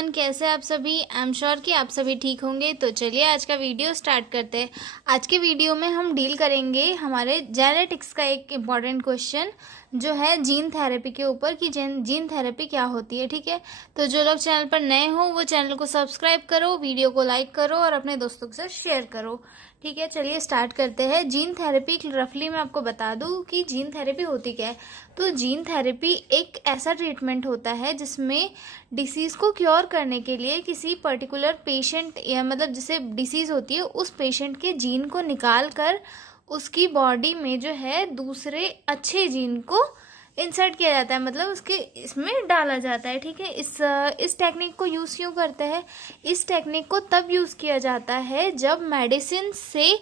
Everyone, कैसे आप सभी। आई एम श्योर कि आप सभी ठीक होंगे। तो चलिए आज का वीडियो स्टार्ट करते हैं। आज के वीडियो में हम डील करेंगे हमारे जेनेटिक्स का एक इम्पॉर्टेंट क्वेश्चन जो है जीन थेरेपी के ऊपर कि जीन थेरेपी क्या होती है। ठीक है, तो जो लोग चैनल पर नए हो वो चैनल को सब्सक्राइब करो, वीडियो को लाइक करो और अपने दोस्तों के साथ शेयर करो। ठीक है, चलिए स्टार्ट करते हैं। जीन थेरेपी रफली मैं आपको बता दूं कि जीन थेरेपी होती क्या है। तो जीन थेरेपी एक ऐसा ट्रीटमेंट होता है जिसमें डिसीज़ को क्योर करने के लिए किसी पर्टिकुलर पेशेंट या मतलब जिसे डिसीज़ होती है उस पेशेंट के जीन को निकाल कर उसकी बॉडी में जो है दूसरे अच्छे जीन को इंसर्ट किया जाता है, मतलब उसके इसमें डाला जाता है। ठीक है, इस टेक्निक को यूज़ क्यों करते हैं। इस टेक्निक को तब यूज़ किया जाता है जब मेडिसिन से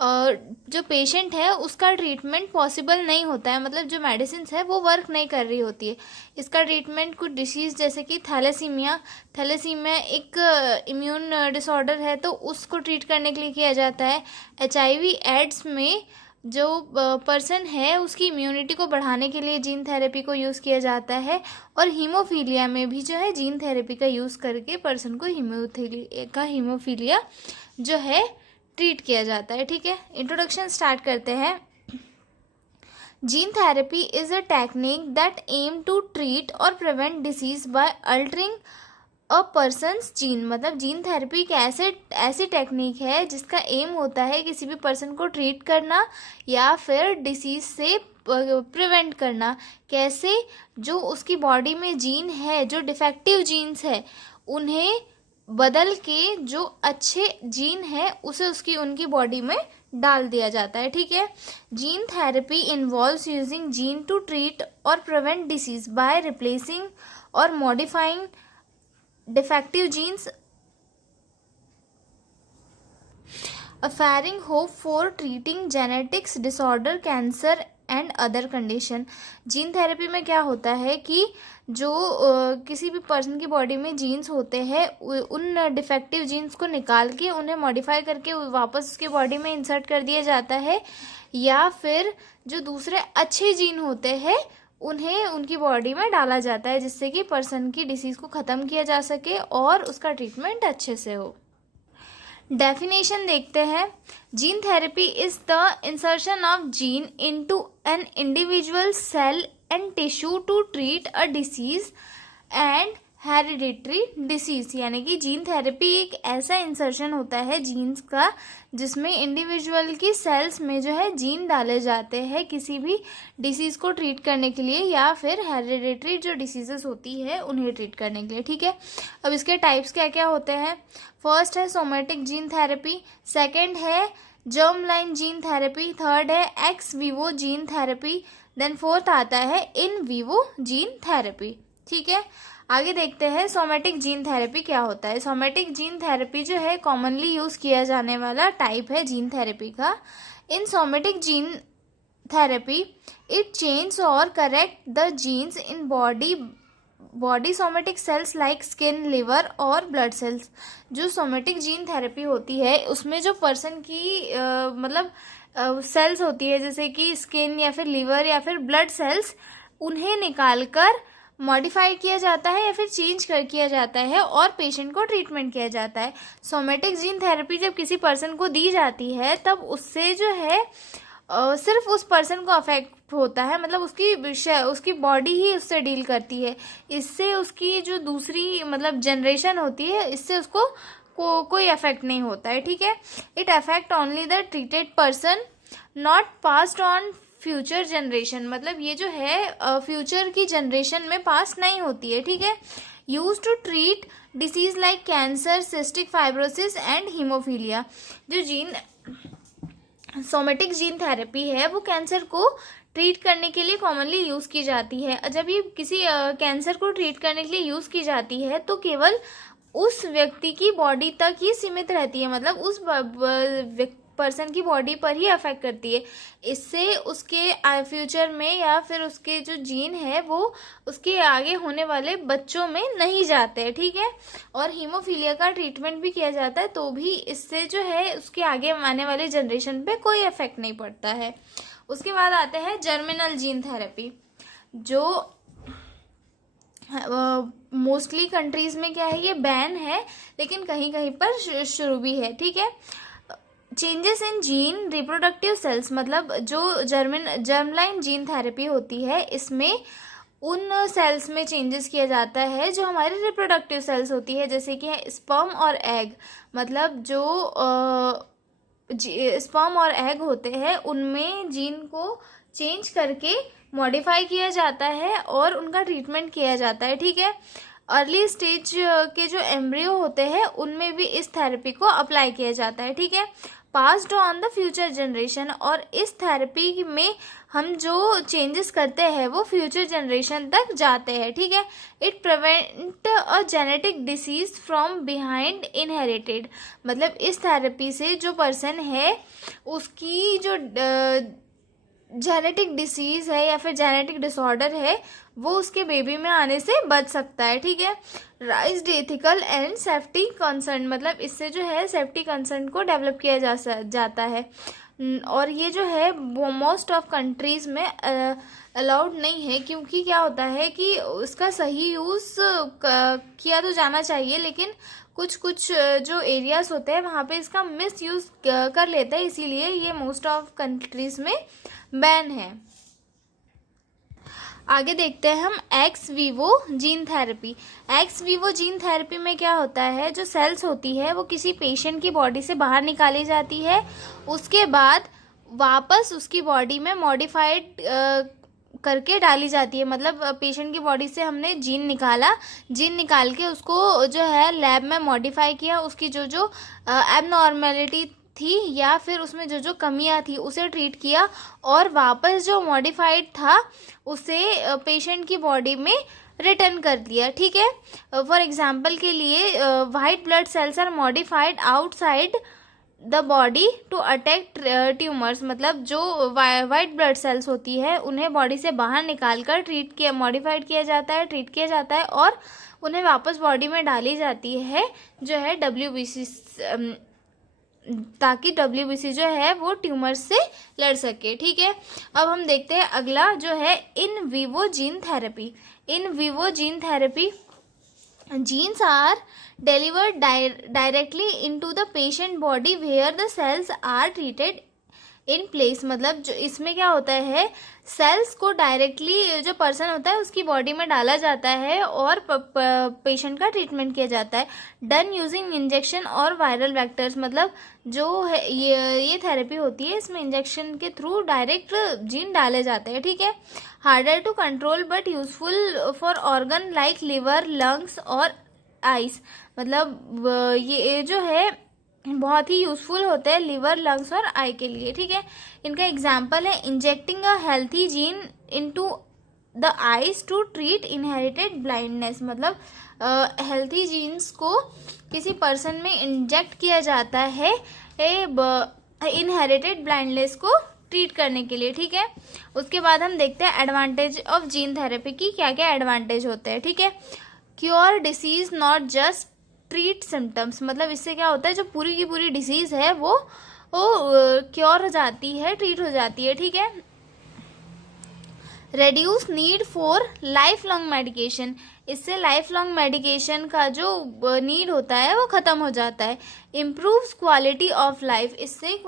जो पेशेंट है उसका ट्रीटमेंट पॉसिबल नहीं होता है, मतलब जो मेडिसिन है वो वर्क नहीं कर रही होती है। इसका ट्रीटमेंट कुछ डिसीज़ जैसे कि थैलेसीमिया एक इम्यून डिसऑर्डर है तो उसको ट्रीट करने के लिए किया जाता है। HIV एड्स में जो पर्सन है उसकी इम्यूनिटी को बढ़ाने के लिए जीन थेरेपी को यूज़ किया जाता है। और हीमोफीलिया में भी जो है जीन थेरेपी का यूज़ करके पर्सन को हीमोफीलिया जो है ट्रीट किया जाता है। ठीक है, इंट्रोडक्शन स्टार्ट करते हैं। Gene therapy is a technique that aim to treat और prevent disease by altering a person's gene. मतलब जीन थेरेपी एक ऐसी टेक्निक है जिसका एम होता है किसी भी पर्सन को ट्रीट करना या फिर डिसीज से प्रिवेंट करना। कैसे, जो उसकी बॉडी में जीन है, जो डिफेक्टिव जीन्स है उन्हें बदल के जो अच्छे जीन है उसे उनकी बॉडी में डाल दिया जाता है। ठीक है, gene therapy involves using gene to treat और प्रिवेंट डिसीज बाय रिप्लेसिंग और modifying defective genes, offering hope for treating genetics disorder, cancer and other condition. Gene therapy में क्या होता है कि जो किसी भी पर्सन की बॉडी में जीन्स होते हैं उन डिफेक्टिव जीन्स को निकाल के उन्हें मॉडिफाई करके वापस उसकी बॉडी में इंसर्ट कर दिया जाता है, या फिर जो दूसरे अच्छे जीन होते हैं उन्हें उनकी बॉडी में डाला जाता है जिससे कि पर्सन की डिसीज़ को ख़त्म किया जा सके और उसका ट्रीटमेंट अच्छे से हो। डेफिनेशन देखते हैं। Gene therapy is the insertion of gene into an individual cell and tissue to treat a disease and hereditary disease. यानी कि जीन थेरेपी एक ऐसा इंसर्शन होता है जीन्स का जिसमें इंडिविजुअल की सेल्स में जो है जीन डाले जाते हैं किसी भी डिसीज को ट्रीट करने के लिए या फिर हेरिडिटरी जो डिसीजेस होती है उन्हें ट्रीट करने के लिए। ठीक है, अब इसके टाइप्स क्या क्या होते हैं। फर्स्ट है सोमेटिक जीन थेरेपी, सेकेंड है germ line gene therapy, third है ex vivo gene therapy, then fourth आता है इन विवो जीन थेरेपी। ठीक है, आगे देखते हैं सोमेटिक जीन थेरेपी क्या होता है। सोमेटिक जीन थेरेपी जो है कॉमनली यूज किया जाने वाला टाइप है जीन थेरेपी का। In somatic gene therapy it change और correct the genes in body somatic cells like skin, liver और ब्लड सेल्स। जो सोमेटिक जीन थेरेपी होती है उसमें जो पर्सन की मतलब सेल्स होती है जैसे कि स्किन या फिर लिवर या फिर ब्लड सेल्स, उन्हें निकालकर मॉडिफाई किया जाता है या फिर चेंज किया जाता है और पेशेंट को ट्रीटमेंट किया जाता है। सोमेटिक जीन थेरेपी जब किसी पर्सन को दी जाती है तब उससे जो है सिर्फ उस पर्सन को अफेक्ट होता है, मतलब उसकी बॉडी ही उससे डील करती है। इससे उसकी जो दूसरी मतलब जनरेशन होती है इससे उसको कोई अफेक्ट नहीं होता है। ठीक है, it affect only the treated person, not passed on future generation. मतलब ये जो है फ्यूचर की जनरेशन में पास नहीं होती है। ठीक है, use to treat disease like cancer, cystic fibrosis and haemophilia. जो सोमेटिक जीन थेरेपी है वो कैंसर को ट्रीट करने के लिए कॉमनली यूज़ की जाती है। जब ये किसी कैंसर को ट्रीट करने के लिए यूज़ की जाती है तो केवल उस व्यक्ति की बॉडी तक ही सीमित रहती है, मतलब उस पर्सन की बॉडी पर ही अफेक्ट करती है। इससे उसके फ्यूचर में या फिर उसके जो जीन है वो उसके आगे होने वाले बच्चों में नहीं जाते हैं। ठीक है, और हीमोफीलिया का ट्रीटमेंट भी किया जाता है तो भी इससे जो है उसके आगे आने वाले जनरेशन पे कोई इफेक्ट नहीं पड़ता है। उसके बाद आते हैं जर्मिनल जीन थेरेपी। जो मोस्टली कंट्रीज़ में क्या है, ये बैन है, लेकिन कहीं कहीं पर शुरू भी है, ठीक है। Changes in gene reproductive cells, मतलब जो जर्मलाइन जीन थेरेपी होती है, इसमें उन सेल्स में चेंजेस किया जाता है जो हमारी रिप्रोडक्टिव सेल्स होती है, जैसे कि है स्पर्म और एग। मतलब जो स्पर्म और एग होते हैं उनमें जीन को चेंज करके मॉडिफाई किया जाता है और उनका ट्रीटमेंट किया जाता है, ठीक है। अर्ली स्टेज के जो एम्ब्रियो होते हैं उनमें भी इस थेरेपी को अप्लाई किया जाता है, ठीक है। Passed on the future generation, और इस थेरेपी में हम जो चेंजेस करते हैं वो फ्यूचर जनरेशन तक जाते हैं, ठीक है। It prevent a genetic disease from behind inherited, मतलब इस थेरेपी से जो पर्सन है उसकी जो जेनेटिक डिसीज़ है या फिर जेनेटिक डिसऑर्डर है वो उसके बेबी में आने से बच सकता है, ठीक है। राइज्ड एथिकल एंड सेफ्टी कंसर्न, मतलब इससे जो है सेफ्टी कंसर्न को डेवलप किया जाता है। और ये जो है मोस्ट ऑफ कंट्रीज़ में अलाउड नहीं है, क्योंकि क्या होता है कि उसका सही यूज़ किया तो जाना चाहिए, लेकिन कुछ कुछ जो एरियाज़ होते हैं वहाँ पे इसका मिस यूज़ कर लेते हैं, इसीलिए ये मोस्ट ऑफ कंट्रीज़ में बैन है। आगे देखते हैं हम x Vivo gene therapy. X Vivo gene therapy में क्या होता है, जो सेल्स होती है वो किसी पेशेंट की बॉडी से बाहर निकाली जाती है, उसके बाद वापस उसकी बॉडी में मॉडिफाइड करके डाली जाती है। मतलब पेशेंट की बॉडी से हमने जीन निकाल के उसको जो है लैब में मॉडिफाई किया, उसकी जो जो एबनॉर्मेलिटी थी या फिर उसमें जो जो कमियां थी उसे ट्रीट किया, और वापस जो मॉडिफाइड था उसे पेशेंट की बॉडी में रिटर्न कर दिया, ठीक है। फॉर एग्जांपल के लिए white blood cells are modified outside the body to attack tumours, मतलब जो वाइट ब्लड सेल्स होती है उन्हें बॉडी से बाहर निकाल कर मॉडिफाइड किया जाता है, ट्रीट किया जाता है, और उन्हें वापस बॉडी में डाली जाती है जो है WBC, ताकि WBC जो है वो ट्यूमर से लड़ सके, ठीक है। अब हम देखते हैं अगला जो है in vivo gene therapy. In vivo gene therapy, genes are delivered directly into the patient body where the cells are treated in place, मतलब जो इसमें क्या होता है, सेल्स को डायरेक्टली जो पर्सन होता है उसकी बॉडी में डाला जाता है और पेशेंट का ट्रीटमेंट किया जाता है। डन यूजिंग इंजेक्शन और वायरल वेक्टर्स, मतलब जो है ये थेरेपी होती है इसमें इंजेक्शन के थ्रू डायरेक्ट जीन डाले जाते हैं, ठीक है। Harder to control but useful for organ like liver, lungs और आइस, मतलब ये जो है बहुत ही यूजफुल होते हैं लिवर, लंग्स और आई के लिए, ठीक है। इनका एग्जाम्पल है injecting a healthy gene into the eyes to treat inherited blindness, मतलब हेल्थी जीन्स को किसी पर्सन में इंजेक्ट किया जाता है इनहेरिटेड ब्लाइंडनेस को ट्रीट करने के लिए, ठीक है। उसके बाद हम देखते हैं एडवांटेज ऑफ जीन थेरेपी की क्या क्या एडवांटेज होते हैं, ठीक है। Cure disease not just treat symptoms, मतलब इससे क्या होता है जो पूरी की पूरी डिसीज है वो क्योर हो जाती है, ट्रीट हो जाती है, ठीक है। Reduce need for life long medication, इससे लाइफ लॉन्ग मेडिकेशन का जो नीड होता है वो ख़त्म हो जाता है। इम्प्रूव्स क्वालिटी ऑफ लाइफ, इससे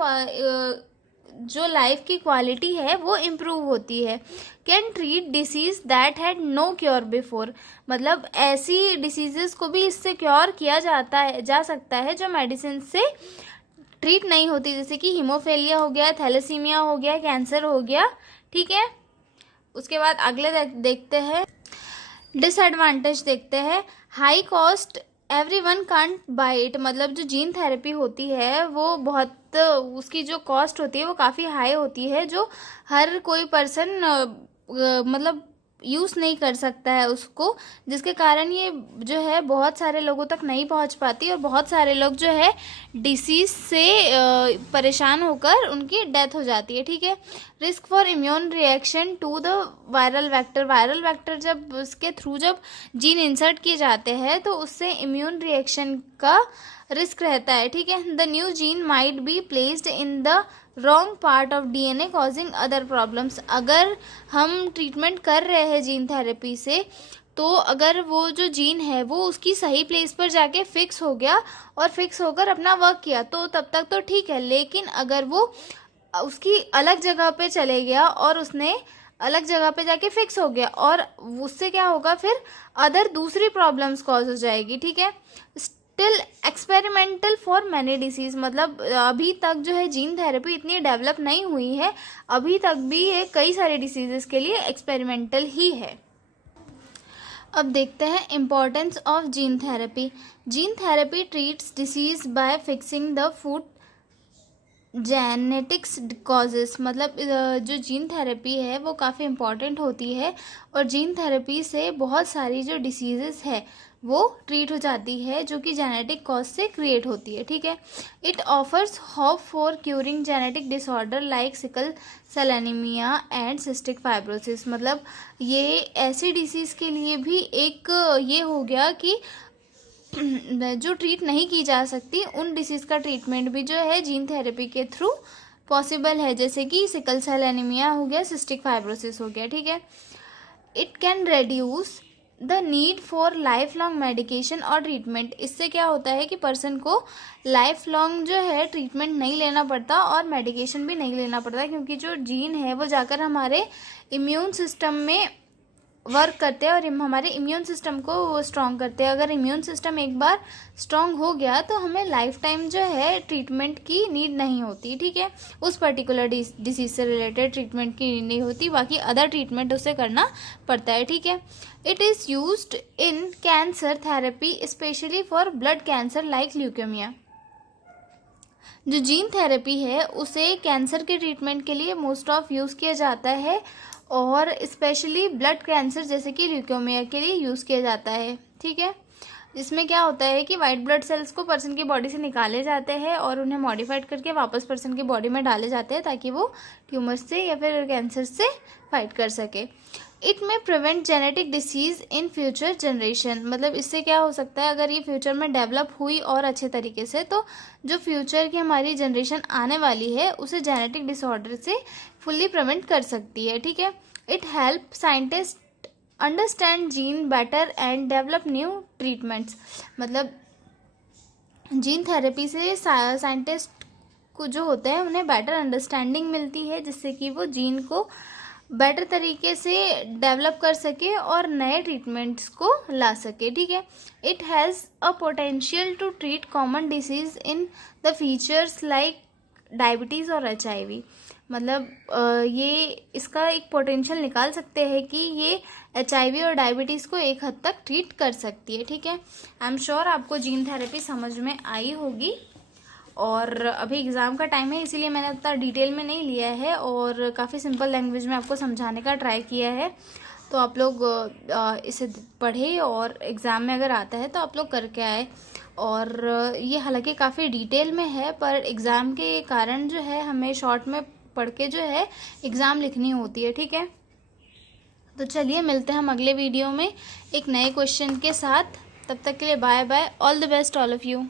जो लाइफ की क्वालिटी है वो इम्प्रूव होती है। Can treat disease that had no cure before, मतलब ऐसी डिसीजेस को भी इससे क्योर किया जा सकता है जो मेडिसिन से ट्रीट नहीं होती, जैसे कि हीमोफीलिया हो गया, थैलेसीमिया हो गया, कैंसर हो गया, ठीक है। उसके बाद अगले देखते हैं डिसएडवांटेज देखते हैं। High cost, everyone can't buy it, मतलब जो जीन थेरेपी होती है वो बहुत उसकी जो कॉस्ट होती है वो काफ़ी हाई होती है, जो हर कोई पर्सन मतलब यूज़ नहीं कर सकता है उसको, जिसके कारण ये जो है बहुत सारे लोगों तक नहीं पहुंच पाती और बहुत सारे लोग जो है डिसीज़ से परेशान होकर उनकी डेथ हो जाती है, ठीक है। Risk for immune reaction to the viral vector जब उसके थ्रू जब जीन इंसर्ट किए जाते हैं तो उससे इम्यून रिएक्शन का रिस्क रहता है, ठीक है। The new gene might be placed in the wrong part of DNA causing other problems, अगर हम ट्रीटमेंट कर रहे हैं जीन थेरेपी से तो अगर वो जो जीन है वो उसकी सही प्लेस पर जाके फिक्स हो गया और फिक्स होकर अपना वर्क किया तो तब तक तो ठीक है, लेकिन अगर वो उसकी अलग जगह पे चले गया और उसने अलग जगह पे जाके फिक्स हो गया और उससे क्या होगा, फिर अदर दूसरी प्रॉब्लम्स कॉज हो जाएगी, ठीक है। Still experimental for many disease, मतलब अभी तक जो है जीन थेरेपी इतनी डेवलप नहीं हुई है, अभी तक भी ये कई सारे डिसीजेस के लिए एक्सपेरिमेंटल ही है। अब देखते हैं importance of gene therapy. Gene therapy treats disease bye fixing the food genetics causes, मतलब जो जीन थेरेपी है वो काफ़ी इम्पॉर्टेंट होती है और जीन थेरेपी से बहुत सारी जो डिसीज़ेस है वो ट्रीट हो जाती है जो कि जेनेटिक कॉज से क्रिएट होती है, ठीक है। It offers hope for curing genetic disorder like sickle cell anaemia and cystic fibrosis, मतलब ये ऐसी डिसीज़ के लिए भी एक ये हो गया कि जो ट्रीट नहीं की जा सकती उन डिसीज़ का ट्रीटमेंट भी जो है जीन थेरेपी के थ्रू पॉसिबल है, जैसे कि सिकल सेल एनीमिया हो गया, सिस्टिक फाइब्रोसिस हो गया, ठीक है। It can reduce the need for life long medication और ट्रीटमेंट, इससे क्या होता है कि पर्सन को लाइफ लॉन्ग जो है ट्रीटमेंट नहीं लेना पड़ता और मेडिकेशन भी नहीं लेना पड़ता, क्योंकि जो जीन है वो जाकर हमारे इम्यून सिस्टम में वर्क करते हैं और हमारे इम्यून सिस्टम को वो स्ट्रॉन्ग करते हैं। अगर इम्यून सिस्टम एक बार स्ट्रॉन्ग हो गया तो हमें लाइफ टाइम जो है ट्रीटमेंट की नीड नहीं होती, ठीक है। उस पर्टिकुलर डिसीज से रिलेटेड ट्रीटमेंट की नीड नहीं होती, बाकी अदर ट्रीटमेंट उसे करना पड़ता है, ठीक है। It is used in cancer therapy specially for blood cancer like leukaemia. जो जीन थेरेपी है उसे कैंसर के ट्रीटमेंट के लिए मोस्ट ऑफ यूज़ किया जाता है और स्पेशली ब्लड कैंसर जैसे कि ल्यूकेमिया के लिए यूज़ किया जाता है, ठीक है। इसमें क्या होता है कि वाइट ब्लड सेल्स को पर्सन की बॉडी से निकाले जाते हैं और उन्हें मॉडिफाइड करके वापस पर्सन की बॉडी में डाले जाते हैं ताकि वो ट्यूमर से या फिर कैंसर से फाइट कर सके। इट में prevent genetic disease in future generation, मतलब इससे क्या हो सकता है, अगर ये फ्यूचर में डेवलप हुई और अच्छे तरीके से तो जो फ्यूचर की हमारी जनरेशन आने वाली है उसे जेनेटिक डिसऑर्डर से फुल्ली प्रिवेंट कर सकती है, ठीक है। It help scientist understand gene better and develop new treatments, मतलब जीन थेरेपी से साइंटिस्ट को जो होता है उन्हें बेटर अंडरस्टैंडिंग मिलती है जिससे कि वो जीन को बेटर तरीके से डेवलप कर सके और नए ट्रीटमेंट्स को ला सके, ठीक है। It has a potential to treat common disease in the features like diabetes और HIV, मतलब ये इसका एक पोटेंशियल निकाल सकते हैं कि ये HIV और डायबिटीज़ को एक हद तक ट्रीट कर सकती है, ठीक है। आई एम श्योर आपको जीन थेरेपी समझ में आई होगी और अभी एग्ज़ाम का टाइम है इसीलिए मैंने उतना डिटेल में नहीं लिया है और काफ़ी सिंपल लैंग्वेज में आपको समझाने का ट्राई किया है, तो आप लोग इसे पढ़े और एग्ज़ाम में अगर आता है तो आप लोग करके आए। और ये हालांकि काफ़ी डिटेल में है पर एग्ज़ाम के कारण जो है हमें शॉर्ट में पढ़ के जो है एग्ज़ाम लिखनी होती है, ठीक है। तो चलिए मिलते हैं हम अगले वीडियो में एक नए क्वेश्चन के साथ, तब तक के लिए bye bye, all the best all of you.